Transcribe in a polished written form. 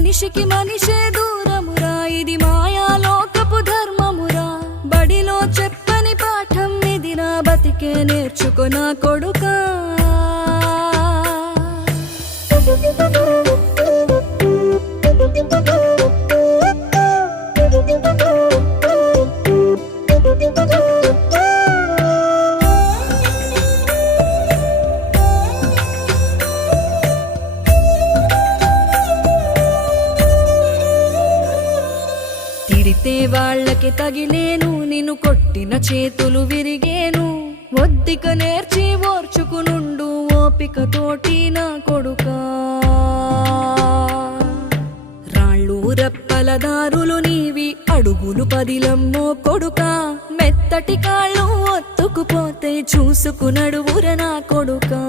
మనిషికి మనిషే దూరమురా, ఇది మాయాలోకపు ధర్మమురా. బడిలో చెప్పని పాఠం ఇది, నా బతికే నేర్చుకో నా కొడుకా. తిడితే వాళ్ళకి తగిలేను, నిన్ను కొట్టిన చేతులు విరిగేను. ఒద్దిక నేర్చి ఓర్చుకునుండు ఓపికతోటి నా కొడుకా. రాళ్ళు రెప్పల దారులు నీవి, అడుగులు పదిలమ్మో కొడుకా. మెత్తటి కాళ్ళు ఒత్తుకుపోతే చూసుకునడువుర నా కొడుకా.